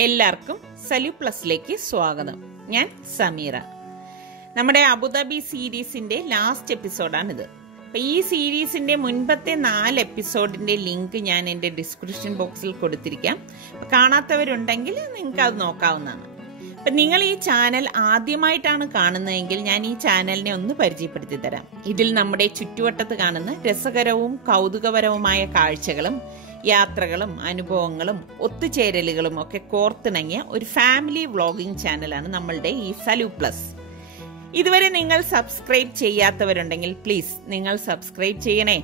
എല്ലാവർക്കും സലു പ്ലസിലേക്ക് സ്വാഗതം. ഞാൻ സമീറ. നമ്മുടെ അബുദാബി സീരീസിന്റെ ലാസ്റ്റ് എപ്പിസോഡാണിത്. അപ്പൊ ഈ സീരീസിന്റെ മുൻപത്തെ 4 എപ്പിസോഡിന്റെ ലിങ്ക് ഞാൻ എൻ്റെ ഡിസ്ക്രിപ്ഷൻ ബോക്സിൽ കൊടുത്തിരിക്കാം. കാണാത്തവരുണ്ടെങ്കിൽ നിങ്ങൾക്ക് അത് നോക്കാവുന്നതാണ്. അപ്പൊ നിങ്ങൾ ഈ ചാനൽ ആദ്യമായിട്ടാണ് കാണുന്നതെങ്കിൽ ഞാൻ ഈ ചാനലിനെ ഒന്ന് പരിചയപ്പെടുത്തി തരാം. ഇതിൽ നമ്മുടെ ചുറ്റുവട്ടത്ത് കാണുന്ന രസകരവും കൗതുകപരവുമായ കാഴ്ചകളും യാത്രകളും അനുഭവങ്ങളും ഒത്തുചേരലുകളും ഒക്കെ കോർത്തിണങ്ങിയ ഒരു ഫാമിലി വ്ളോഗിംഗ് ചാനലാണ് നമ്മളുടെ ഈ സലു പ്ലസ്. ഇതുവരെ നിങ്ങൾ സബ്സ്ക്രൈബ് ചെയ്യാത്തവരുണ്ടെങ്കിൽ പ്ലീസ് നിങ്ങൾ സബ്സ്ക്രൈബ് ചെയ്യണേ.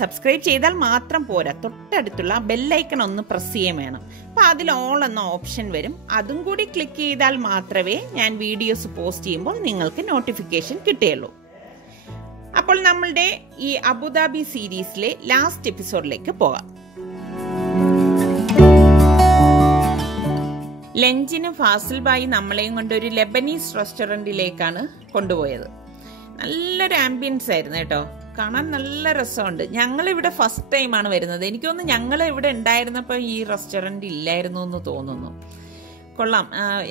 സബ്സ്ക്രൈബ് ചെയ്താൽ മാത്രം പോരാ, തൊട്ടടുത്തുള്ള ബെല്ലൈക്കൺ ഒന്ന് പ്രസ് ചെയ്യാൻ വേണം. അപ്പൊ അതിൽ ഓൾ എന്ന ഓപ്ഷൻ വരും. അതും കൂടി ക്ലിക്ക് ചെയ്താൽ മാത്രമേ ഞാൻ വീഡിയോസ് പോസ്റ്റ് ചെയ്യുമ്പോൾ നിങ്ങൾക്ക് നോട്ടിഫിക്കേഷൻ കിട്ടുകയുള്ളൂ. അപ്പോൾ നമ്മളുടെ ഈ അബുദാബി സീരീസിലെ ലാസ്റ്റ് എപ്പിസോഡിലേക്ക് പോകാം. ലഞ്ചിന് ഫാസിൽ ബായി നമ്മളെയും കൊണ്ട് ഒരു ലെബനീസ് റെസ്റ്റോറൻറ്റിലേക്കാണ് കൊണ്ടുപോയത്. നല്ലൊരു ആംബിയൻസ് ആയിരുന്നു കേട്ടോ, കാണാൻ നല്ല രസമുണ്ട്. ഞങ്ങളിവിടെ ഫസ്റ്റ് ടൈമാണ് വരുന്നത്. എനിക്ക് തോന്നുന്നു ഞങ്ങൾ ഇവിടെ ഉണ്ടായിരുന്നപ്പോൾ ഈ റെസ്റ്റോറൻറ്റ് ഇല്ലായിരുന്നു എന്ന് തോന്നുന്നു. കൊള്ളാം,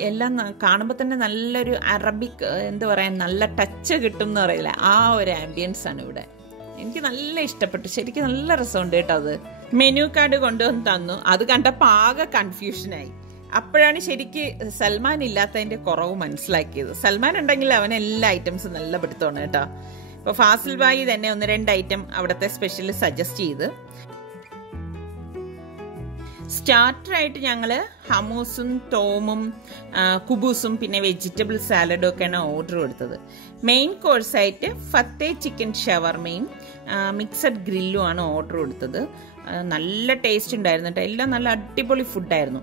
എല്ലാം കാണുമ്പോൾ തന്നെ നല്ലൊരു അറബിക് എന്താ പറയുക, നല്ല ടച്ച് കിട്ടും എന്ന് പറയില്ല, ആ ഒരു ആംബിയൻസ് ആണ് ഇവിടെ. എനിക്ക് നല്ല ഇഷ്ടപ്പെട്ടു, ശരിക്കും നല്ല രസമുണ്ട് കേട്ടോ. അത് മെനു കാർഡ് കൊണ്ടുവന്ന് തന്നു. അത് കണ്ടപ്പോൾ ആകെ കൺഫ്യൂഷനായി. അപ്പോഴാണ് ശരിക്ക് സൽമാൻ ഇല്ലാത്തതിന്റെ കുറവ് മനസ്സിലാക്കിയത്. സൽമാൻ ഉണ്ടെങ്കിൽ അവൻ എല്ലാ ഐറ്റംസും നല്ല പിടുത്തമാണ് കേട്ടോ. ഇപ്പൊ ഫാസിൽ ബായി തന്നെ 1-2 ഐറ്റം അവിടുത്തെ സ്പെഷ്യൽ സജസ്റ്റ് ചെയ്ത്. സ്റ്റാർട്ടറായിട്ട് ഞങ്ങള് ഹമൂസും തോമും കുബൂസും പിന്നെ വെജിറ്റബിൾ സാലഡും ഒക്കെയാണ് ഓർഡർ കൊടുത്തത്. മെയിൻ കോഴ്സായിട്ട് ഫത്തേ ചിക്കൻ ഷവർമയും മിക്സഡ് ഗ്രില്ലും ആണ് ഓർഡർ കൊടുത്തത്. നല്ല ടേസ്റ്റ് ഉണ്ടായിരുന്നു കേട്ടോ, എല്ലാം നല്ല അടിപൊളി ഫുഡായിരുന്നു.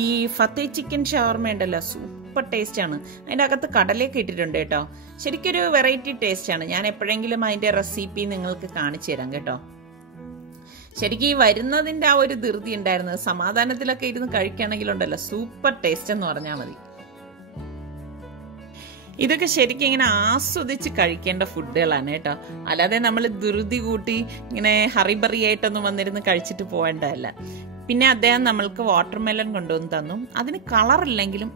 ഈ ഫത്തേ ചിക്കൻ ഷവർമ ഉണ്ടല്ലോ, സൂപ്പർ ടേസ്റ്റ് ആണ്. അതിൻ്റെ അകത്ത് കടലയൊക്കെ ഇട്ടിട്ടുണ്ട് കേട്ടോ. ശരിക്കൊരു വെറൈറ്റി ടേസ്റ്റ് ആണ്. ഞാൻ എപ്പോഴെങ്കിലും അതിൻ്റെ റെസിപ്പി നിങ്ങൾക്ക് കാണിച്ചു തരാം കേട്ടോ. ശരിക്കും ഈ വരുന്നതിൻ്റെ ആ ഒരു ധൃതി ഉണ്ടായിരുന്നത്, സമാധാനത്തിലൊക്കെ ഇരുന്ന് കഴിക്കുകയാണെങ്കിലുണ്ടല്ലോ സൂപ്പർ ടേസ്റ്റ് എന്ന് പറഞ്ഞാൽ മതി. ഇതൊക്കെ ശരിക്കും ഇങ്ങനെ ആസ്വദിച്ച് കഴിക്കേണ്ട ഫുഡുകളാണ് കേട്ടോ. അല്ലാതെ നമ്മൾ ധൃതി കൂട്ടി ഇങ്ങനെ ഹറിബറി ആയിട്ടൊന്നും വന്നിരുന്ന് കഴിച്ചിട്ട് പോകേണ്ടതല്ല. പിന്നെ അദ്ദേഹം നമ്മൾക്ക് വാട്ടർമെലൺ കൊണ്ടുവന്ന് തന്നു. അതിന് കളറില്ലെങ്കിലും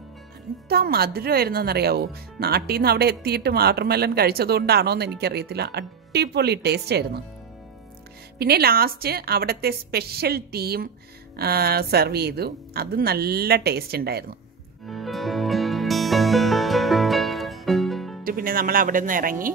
എന്താ മധുരമായിരുന്നെന്നറിയാവോ. നാട്ടിൽ നിന്ന് അവിടെ എത്തിയിട്ട് വാട്ടർമെലൺ കഴിച്ചതുകൊണ്ടാണോ എന്ന് എനിക്കറിയത്തില്ല, അടിപൊളി ടേസ്റ്റ് ആയിരുന്നു. പിന്നെ ലാസ്റ്റ് അവിടുത്തെ സ്പെഷ്യൽ ടീം സെർവ് ചെയ്തു. അത് നല്ല ടേസ്റ്റ് ഉണ്ടായിരുന്നു. പിന്നെ നമ്മൾ അവിടെ നിന്ന് ഇറങ്ങി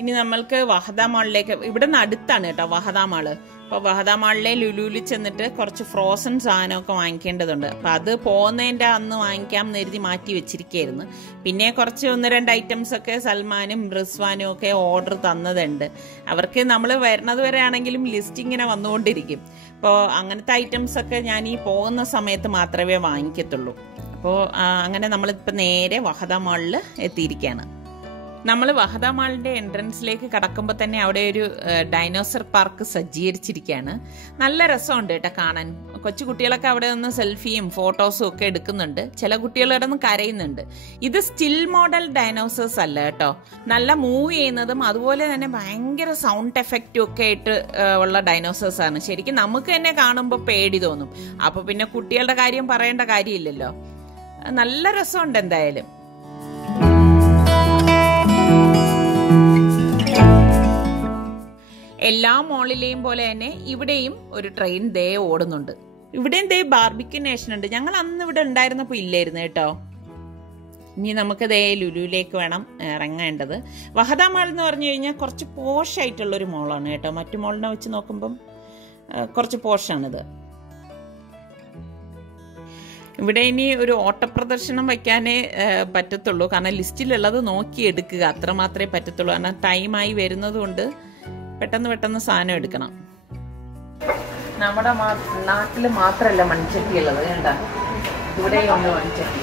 ഇനി നമ്മൾക്ക് വഹദ മാളിലേക്ക്, ഇവിടെ നിന്ന് അടുത്താണ് കേട്ടോ വഹദ മാള്. അപ്പോൾ വഹദ മാളിലെ ലുലുവിൽ ചെന്നിട്ട് കുറച്ച് ഫ്രോസൺ സാധനമൊക്കെ വാങ്ങിക്കേണ്ടതുണ്ട്. അപ്പം അത് പോകുന്നതിൻ്റെ അന്ന് വാങ്ങിക്കാം എന്ന് കരുതി മാറ്റി വെച്ചിരിക്കുകയായിരുന്നു. പിന്നെ കുറച്ച് 1-2 ഐറ്റംസ് ഒക്കെ സൽമാനും റിസ്വാനും ഒക്കെ ഓർഡർ തന്നതുണ്ട്. അവർക്ക് നമ്മൾ വരുന്നത് വരെ ആണെങ്കിലും ലിസ്റ്റ് ഇങ്ങനെ വന്നുകൊണ്ടിരിക്കും. അപ്പോൾ അങ്ങനത്തെ ഐറ്റംസ് ഒക്കെ ഞാൻ ഈ പോകുന്ന സമയത്ത് മാത്രമേ വാങ്ങിക്കത്തുള്ളൂ. അപ്പോൾ അങ്ങനെ നമ്മളിപ്പോൾ നേരെ വഹദ മാളിൽ എത്തിയിരിക്കുകയാണ്. നമ്മൾ വഹദ മാളിൻ്റെ എൻട്രൻസിലേക്ക് കടക്കുമ്പോൾ തന്നെ അവിടെ ഒരു ഡൈനോസർ പാർക്ക് സജ്ജീകരിച്ചിരിക്കുകയാണ്. നല്ല രസമുണ്ട് കേട്ടോ കാണാൻ. കൊച്ചു കുട്ടികളൊക്കെ അവിടെ നിന്ന് സെൽഫിയും ഫോട്ടോസും ഒക്കെ എടുക്കുന്നുണ്ട്. ചില കുട്ടികൾ അവിടെ നിന്ന് കരയുന്നുണ്ട്. ഇത് സ്റ്റിൽ മോഡൽ ഡൈനോസേഴ്സ് അല്ല കേട്ടോ, നല്ല മൂവ് ചെയ്യുന്നതും അതുപോലെ തന്നെ ഭയങ്കര സൗണ്ട് എഫക്റ്റും ഒക്കെ ആയിട്ട് ഉള്ള ഡൈനോസേഴ്സ് ആണ്. ശരിക്കും നമുക്ക് തന്നെ കാണുമ്പോൾ പേടി തോന്നും. അപ്പോൾ പിന്നെ കുട്ടികളുടെ കാര്യം പറയേണ്ട കാര്യമില്ലല്ലോ. നല്ല രസമുണ്ട് എന്തായാലും. എല്ലാ മോളിലെയും പോലെ തന്നെ ഇവിടെയും ഒരു ട്രെയിൻ ദേ ഓടുന്നുണ്ട്. ഇവിടെയും ദേ ബാർബിക്യൂ നേഷൻ ഉണ്ട്. ഞങ്ങൾ അന്ന് ഇവിടെ ഉണ്ടായിരുന്നപ്പോൾ ഇല്ലായിരുന്നു കേട്ടോ. ഇനി നമുക്ക് ദേ ലുലുവിലേക്ക് വേണം ഇറങ്ങേണ്ടത്. വഹദ മാൾ എന്ന് പറഞ്ഞു കഴിഞ്ഞാൽ കുറച്ച് പോഷായിട്ടുള്ളൊരു മോളാണ് കേട്ടോ. മറ്റു മോളിനെ വെച്ച് നോക്കുമ്പം കുറച്ച് പോഷാണിത്. ഇവിടെ ഇനി ഒരു ഓട്ടപ്രദർശനം വയ്ക്കാനേ പറ്റത്തുള്ളൂ. കാരണം ലിസ്റ്റിലുള്ളത് നോക്കി എടുക്കുക, അത്ര മാത്രമേ പറ്റത്തുള്ളൂ. കാരണം ടൈമായി വരുന്നത് കൊണ്ട് പെട്ടെന്ന് സാധനം എടുക്കണം. നമ്മുടെ നാട്ടിൽ മാത്രമല്ല മൺചട്ടി ഉള്ളത്, കണ്ട ഇവിടെ ഉണ്ട് മൺചട്ടി.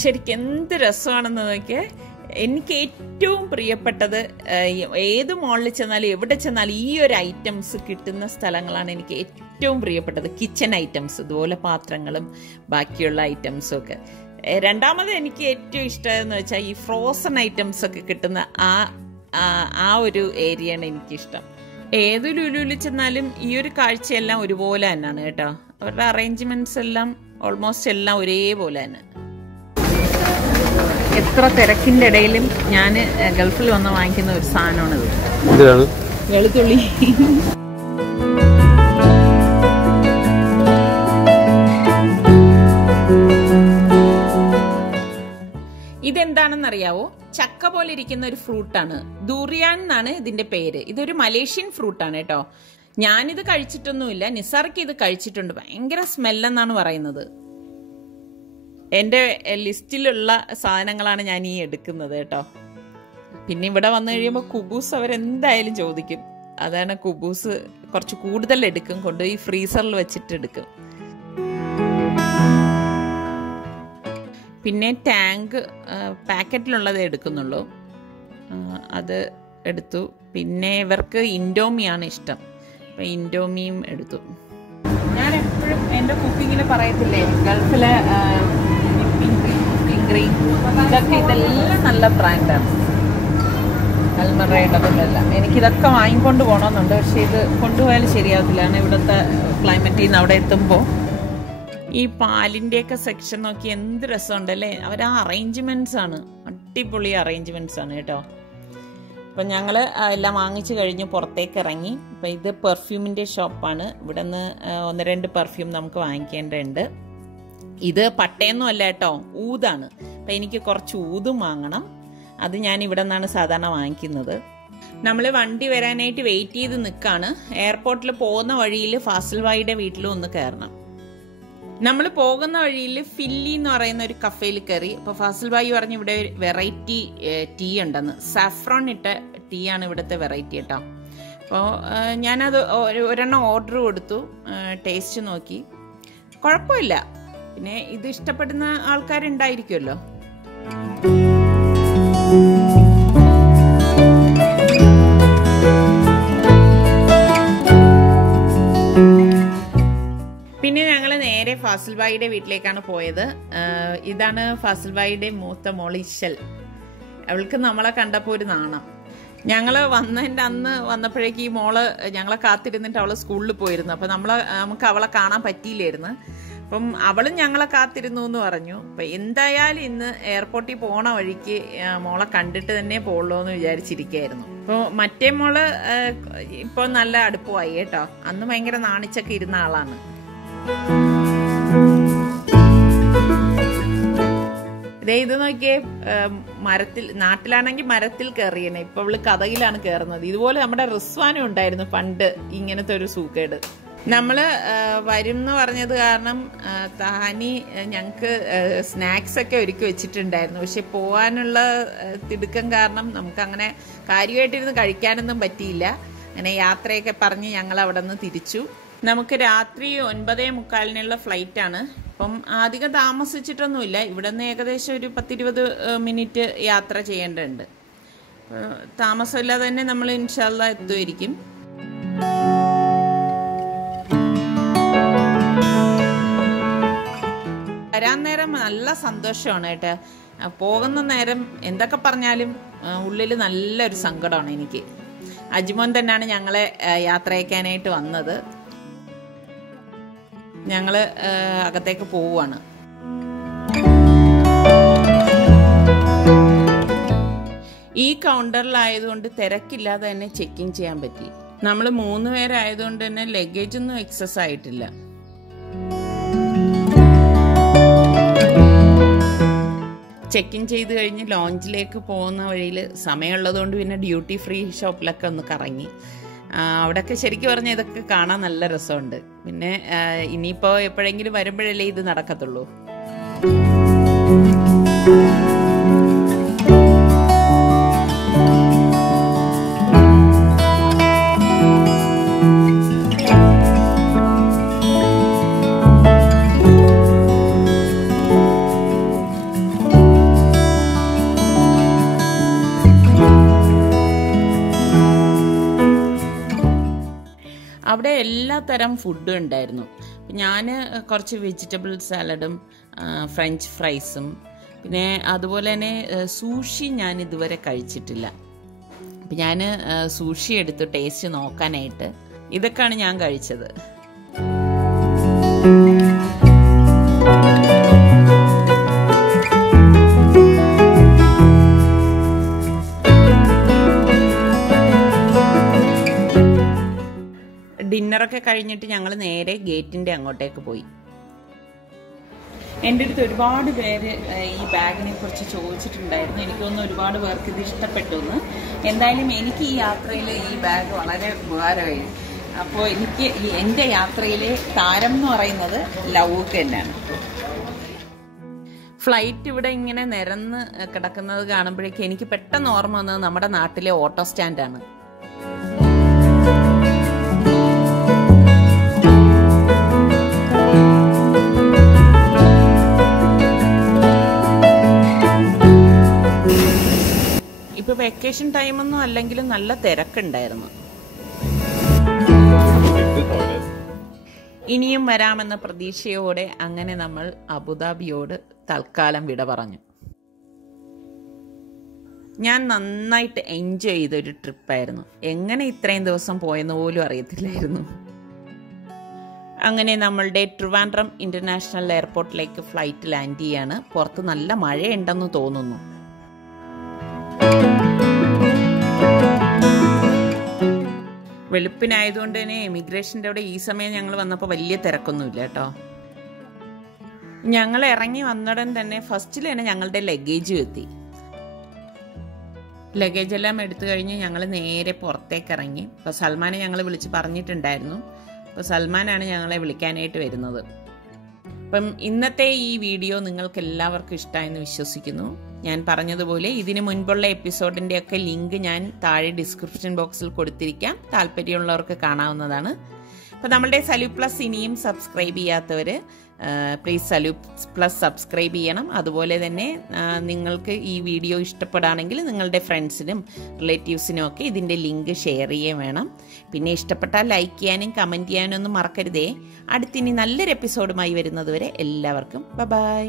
ശരിക്കും എന്ത് രസമാണെന്ന് നോക്കിയാൽ. എനിക്ക് ഏറ്റവും പ്രിയപ്പെട്ടത് ഏത് മോളിൽ ചെന്നാലും എവിടെ ചെന്നാലും ഈ ഒരു ഐറ്റംസ് കിട്ടുന്ന സ്ഥലങ്ങളാണ് എനിക്ക് ഏറ്റവും പ്രിയപ്പെട്ടത്. കിച്ചൺ ഐറ്റംസ്, ഇതുപോലെ പാത്രങ്ങളും ബാക്കിയുള്ള ഐറ്റംസും ഒക്കെ. രണ്ടാമത് എനിക്ക് ഏറ്റവും ഇഷ്ടമെന്ന് വെച്ചാൽ ഈ ഫ്രോസൺ ഐറ്റംസ് ഒക്കെ കിട്ടുന്ന ആ ഒരു ഏരിയയാണ് എനിക്കിഷ്ടം. ഏത് ലുലുവിൽ ചെന്നാലും ഈ ഒരു കാഴ്ചയെല്ലാം ഒരുപോലെ തന്നെയാണ് കേട്ടോ. അവരുടെ അറേഞ്ച്മെന്റ്സ് എല്ലാം ഓൾമോസ്റ്റ് എല്ലാം ഒരേപോലെ തന്നെ. എത്ര തിരക്കിൻ്റെ ഇടയിലും ഞാൻ ഗൾഫിൽ വന്ന് വാങ്ങിക്കുന്ന ഒരു സാധനമാണിത്. വെളുത്തുള്ളി. ഇതെന്താണെന്നറിയാവോ? ചക്ക പോലെ ഇരിക്കുന്ന ഒരു ഫ്രൂട്ടാണ്. ദുറിയാൻ എന്നാണ് ഇതിന്റെ പേര്. ഇതൊരു മലേഷ്യൻ ഫ്രൂട്ടാണ് കേട്ടോ. ഞാനിത് കഴിച്ചിട്ടൊന്നുമില്ല. നിസാർക്ക് ഇത് കഴിച്ചിട്ടുണ്ട്. ഭയങ്കര സ്മെല്ലെന്നാണ് പറയുന്നത്. എൻ്റെ ലിസ്റ്റിലുള്ള സാധനങ്ങളാണ് ഞാൻ ഈ എടുക്കുന്നത് കേട്ടോ. പിന്നെ ഇവിടെ വന്നു കഴിയുമ്പോൾ കുബൂസ് അവരെന്തായാലും ചോദിക്കും. അതാണ് കുബൂസ് കുറച്ച് കൂടുതൽ എടുക്കും, കൊണ്ടുപോയി ഫ്രീസറിൽ വെച്ചിട്ട് എടുക്കും. പിന്നെ ടാങ്ക് പാക്കറ്റിലുള്ളതേ എടുക്കുന്നുള്ളൂ, അത് എടുത്തു. പിന്നെ ഇവർക്ക് ഇൻഡോമിയാണ് ഇഷ്ടം, അപ്പം ഇൻഡോമിയും എടുത്തു. ഞാൻ എപ്പോഴും എൻ്റെ കുക്കിങ്ങിൽ പറയത്തില്ലേ, ഗൾഫിലെ കുക്കിംഗ് ക്രീം ഇതെല്ലാം നല്ല ബ്രാൻഡാണ്. അൽമറയുടെതെല്ലാം എനിക്കിതൊക്കെ വാങ്ങിക്കൊണ്ട് പോകണമെന്നുണ്ട്. പക്ഷേ ഇത് കൊണ്ടുപോയാലും ശരിയാകത്തില്ല. കാരണം ഇവിടുത്തെ ക്ലൈമറ്റിൽ നിന്ന് അവിടെ എത്തുമ്പോൾ ഈ പാലിൻ്റെയൊക്കെ സെക്ഷൻ നോക്കി എന്ത് രസമുണ്ടല്ലേ. അവർ ആ അറേഞ്ച്മെൻറ്റ്സ് ആണ്, അടിപൊളി അറേഞ്ച്മെൻറ്റ്സ് ആണ് കേട്ടോ. അപ്പം ഞങ്ങൾ എല്ലാം വാങ്ങിച്ചു കഴിഞ്ഞ് പുറത്തേക്ക് ഇറങ്ങി. അപ്പം ഇത് പെർഫ്യൂമിൻ്റെ ഷോപ്പാണ്. ഇവിടെ നിന്ന് 1-2 പെർഫ്യൂം നമുക്ക് വാങ്ങിക്കേണ്ടതുണ്ട്. ഇത് പട്ടയൊന്നും അല്ല കേട്ടോ, ഊതാണ്. അപ്പം എനിക്ക് കുറച്ച് ഊതും വാങ്ങണം. അത് ഞാൻ ഇവിടെ നിന്നാണ് സാധാരണ വാങ്ങിക്കുന്നത്. നമ്മൾ വണ്ടി വരാനായിട്ട് വെയിറ്റ് ചെയ്ത് നിൽക്കുകയാണ്. എയർപോർട്ടിൽ പോകുന്ന വഴിയിൽ ഫാസിൽ ഭായിയുടെ വീട്ടിലും ഒന്ന് കയറണം. നമ്മൾ പോകുന്ന വഴിയിൽ ഫില്ലി എന്ന് പറയുന്ന ഒരു കഫേയിൽ കയറി. അപ്പോൾ ഫാസിൽ ഭായി പറഞ്ഞു ഇവിടെ വെറൈറ്റി ടീ ഉണ്ടെന്ന്. സാഫ്രോൺ ഇട്ട ടീ ആണ് ഇവിടുത്തെ വെറൈറ്റി കേട്ടോ. അപ്പോൾ ഞാനത് ഒരെണ്ണം ഓർഡർ കൊടുത്തു. ടേസ്റ്റ് നോക്കി, കുഴപ്പമില്ല. പിന്നെ ഇത് ഇഷ്ടപ്പെടുന്ന ആൾക്കാരുണ്ടായിരിക്കുമല്ലോ. പിന്നെ ഞങ്ങൾ നേരെ ഫാസിൽ ഭായിയുടെ വീട്ടിലേക്കാണ് പോയത്. ഇതാണ് ഫാസിൽ ഭായിയുടെ മൂത്ത മോള് ഇശൽ. അവൾക്ക് നമ്മളെ കണ്ടപ്പോൾ ഒരു നാണം. ഞങ്ങൾ വന്നതിൻ്റെ അന്ന് വന്നപ്പോഴേക്ക് ഈ മോള് ഞങ്ങളെ കാത്തിരുന്നിട്ട് അവൾ സ്കൂളിൽ പോയിരുന്നു. അപ്പം നമുക്ക് അവളെ കാണാൻ പറ്റിയില്ലായിരുന്നു. അപ്പം അവളും ഞങ്ങളെ കാത്തിരുന്നു എന്ന് പറഞ്ഞു. അപ്പം എന്തായാലും ഇന്ന് എയർപോർട്ടിൽ പോണ വഴിക്ക് മോളെ കണ്ടിട്ട് തന്നെ പോകുള്ളൂ എന്ന് വിചാരിച്ചിരിക്കുകയായിരുന്നു. അപ്പോൾ മറ്റേ മോള് ഇപ്പോൾ നല്ല അടുപ്പമായി കേട്ടോ. അന്ന് ഭയങ്കര നാണിച്ചൊക്കെ ഇരുന്ന ആളാണ്. ഇത് നോക്കിയേ, മരത്തിൽ, നാട്ടിലാണെങ്കിൽ മരത്തിൽ കയറിയനെ, ഇപ്പൊ അവള് കഥയിലാണ് കയറുന്നത്. ഇതുപോലെ നമ്മുടെ റിസ്വാനും ഉണ്ടായിരുന്നു പണ്ട് ഇങ്ങനത്തെ ഒരു സൂക്കേട്. നമ്മള് വരും എന്ന് പറഞ്ഞത് കാരണം താനി ഞങ്ങക്ക് സ്നാക്സ് ഒക്കെ ഒരുക്കി വെച്ചിട്ടുണ്ടായിരുന്നു. പക്ഷെ പോവാനുള്ള തിടുക്കം കാരണം നമുക്ക് അങ്ങനെ കാര്യമായിട്ടിരുന്ന് കഴിക്കാനൊന്നും പറ്റിയില്ല. അങ്ങനെ യാത്രയൊക്കെ പറഞ്ഞ് ഞങ്ങൾ അവിടെ നിന്ന് തിരിച്ചു. നമുക്ക് രാത്രി 9:45 ഫ്ലൈറ്റ് ആണ്. അപ്പം അധികം താമസിച്ചിട്ടൊന്നുമില്ല. ഇവിടെ നിന്ന് ഏകദേശം ഒരു 10-20 മിനിറ്റ് യാത്ര ചെയ്യേണ്ടതുണ്ട്. താമസമില്ലാതെ തന്നെ നമ്മൾ ഇൻഷാല്ലാ എത്തുമായിരിക്കും. വരാൻ നേരം നല്ല സന്തോഷമാണ് കേട്ടോ. പോകുന്ന നേരം എന്തൊക്കെ പറഞ്ഞാലും ഉള്ളിൽ നല്ലൊരു സങ്കടമാണ് എനിക്ക്. അജ്മോൻ തന്നെയാണ് ഞങ്ങളെ യാത്ര അയക്കാനായിട്ട് വന്നത്. ഞങ്ങൾ അകത്തേക്ക് പോവുകയാണ്. ഈ കൗണ്ടറിലായതുകൊണ്ട് തിരക്കില്ലാതെ തന്നെ ചെക്കിങ് ചെയ്യാൻ പറ്റി. നമ്മൾ 3 പേരായതുകൊണ്ട് തന്നെ ലഗേജ് ഒന്നും എക്സസ് ആയിട്ടില്ല. ചെക്കിങ് ചെയ്ത് കഴിഞ്ഞ് ലോഞ്ചിലേക്ക് പോകുന്ന വഴിയിൽ സമയമുള്ളതുകൊണ്ട് പിന്നെ ഡ്യൂട്ടി ഫ്രീ ഷോപ്പിലൊക്കെ ഒന്ന് കറങ്ങി. അവിടെയൊക്കെ ശരിക്കും പറഞ്ഞാൽ ഇതൊക്കെ കാണാൻ നല്ല രസമുണ്ട്. പിന്നെ ഇനിയിപ്പോൾ എപ്പോഴെങ്കിലും വരുമ്പോഴല്ലേ ഇത് നടക്കത്തുള്ളൂ. അവിടെ എല്ലാ തരം ഫുഡും ഉണ്ടായിരുന്നു. ഞാൻ കുറച്ച് വെജിറ്റബിൾ സാലഡും ഫ്രഞ്ച് ഫ്രൈസും പിന്നെ അതുപോലെ തന്നെ സൂഷി ഞാൻ ഇതുവരെ കഴിച്ചിട്ടില്ല. അപ്പം ഞാൻ സൂഷി എടുത്ത് ടേസ്റ്റ് നോക്കാനായിട്ട്. ഇതൊക്കെയാണ് ഞാൻ കഴിച്ചത്. ഡിന്നറൊക്കെ കഴിഞ്ഞിട്ട് ഞങ്ങൾ നേരെ ഗേറ്റിൻ്റെ അങ്ങോട്ടേക്ക് പോയി. എൻ്റെ അടുത്ത് ഒരുപാട് പേര് ഈ ബാഗിനെ കുറിച്ച് ചോദിച്ചിട്ടുണ്ടായിരുന്നു. എനിക്ക് തോന്നുന്നു ഒരുപാട് പേർക്ക് ഇത് ഇഷ്ടപ്പെട്ടു എന്ന്. എന്തായാലും എനിക്ക് ഈ യാത്രയിൽ ഈ ബാഗ് വളരെ ഉപകാരമായി. അപ്പോൾ എനിക്ക് എൻ്റെ യാത്രയിലെ താരം എന്ന് പറയുന്നത് ലൗക്ക് തന്നെയാണ്. ഫ്ലൈറ്റ് ഇവിടെ ഇങ്ങനെ നിരന്ന് കിടക്കുന്നത് കാണുമ്പോഴേക്കും എനിക്ക് പെട്ടെന്ന് ഓർമ്മ വന്നത് നമ്മുടെ നാട്ടിലെ ഓട്ടോ സ്റ്റാൻഡാണ്. ഇപ്പൊ വെക്കേഷൻ ടൈമൊന്നും അല്ലെങ്കിലും നല്ല തിരക്കുണ്ടായിരുന്നു. ഇനിയും വരാമെന്ന പ്രതീക്ഷയോടെ അങ്ങനെ നമ്മൾ അബുദാബിയോട് തൽക്കാലം വിട പറഞ്ഞു. ഞാൻ നന്നായിട്ട് എൻജോയ് ചെയ്തൊരു ട്രിപ്പായിരുന്നു. എങ്ങനെ ഇത്രയും ദിവസം പോയെന്ന് പോലും അറിയത്തില്ലായിരുന്നു. അങ്ങനെ നമ്മളുടെ ട്രിവാൻഡ്രം ഇന്റർനാഷണൽ എയർപോർട്ടിലേക്ക് ഫ്ലൈറ്റ് ലാൻഡ് ചെയ്യാണ്. പുറത്ത് നല്ല മഴയുണ്ടെന്ന് തോന്നുന്നു. വെളുപ്പിനായതുകൊണ്ട് തന്നെ എമിഗ്രേഷൻ്റെ അവിടെ ഈ സമയം ഞങ്ങൾ വന്നപ്പോൾ വലിയ തിരക്കൊന്നുമില്ല കേട്ടോ. ഞങ്ങൾ ഇറങ്ങി വന്നുടൻ തന്നെ ഫസ്റ്റിൽ തന്നെ ഞങ്ങളുടെ ലഗേജും എത്തി. ലഗേജ് എല്ലാം എടുത്തു കഴിഞ്ഞ് ഞങ്ങൾ നേരെ പുറത്തേക്ക് ഇറങ്ങി. അപ്പോൾ സൽമാനെ ഞങ്ങൾ വിളിച്ച് പറഞ്ഞിട്ടുണ്ടായിരുന്നു. അപ്പോൾ സൽമാനാണ് ഞങ്ങളെ വിളിക്കാനായിട്ട് വരുന്നത്. അപ്പം ഇന്നത്തെ ഈ വീഡിയോ നിങ്ങൾക്ക് എല്ലാവർക്കും ഇഷ്ടമായെന്ന് വിശ്വസിക്കുന്നു. ഞാൻ പറഞ്ഞതുപോലെ ഇതിന് മുൻപുള്ള എപ്പിസോഡിൻ്റെയൊക്കെ ലിങ്ക് ഞാൻ താഴെ ഡിസ്ക്രിപ്ഷൻ ബോക്സിൽ കൊടുത്തിരിക്കാം. താല്പര്യമുള്ളവർക്ക് കാണാവുന്നതാണ്. അപ്പോൾ നമ്മളുടെ സലൂ പ്ലസ് ഇനിയും സബ്സ്ക്രൈബ് ചെയ്യാത്തവർ പ്ലീസ് സലൂ പ്ലസ് സബ്സ്ക്രൈബ് ചെയ്യണം. അതുപോലെ തന്നെ നിങ്ങൾക്ക് ഈ വീഡിയോ ഇഷ്ടപ്പെടുകയാണെങ്കിൽ നിങ്ങളുടെ ഫ്രണ്ട്സിനും റിലേറ്റീവ്സിനും ഒക്കെ ഇതിൻ്റെ ലിങ്ക് ഷെയർ ചെയ്യുകയും വേണം. പിന്നെ ഇഷ്ടപ്പെട്ടാൽ ലൈക്ക് ചെയ്യാനും കമൻറ്റ് ചെയ്യാനും ഒന്നും മറക്കരുതേ. അടുത്തിനി നല്ലൊരു എപ്പിസോഡുമായി വരുന്നതുവരെ എല്ലാവർക്കും ബൈ.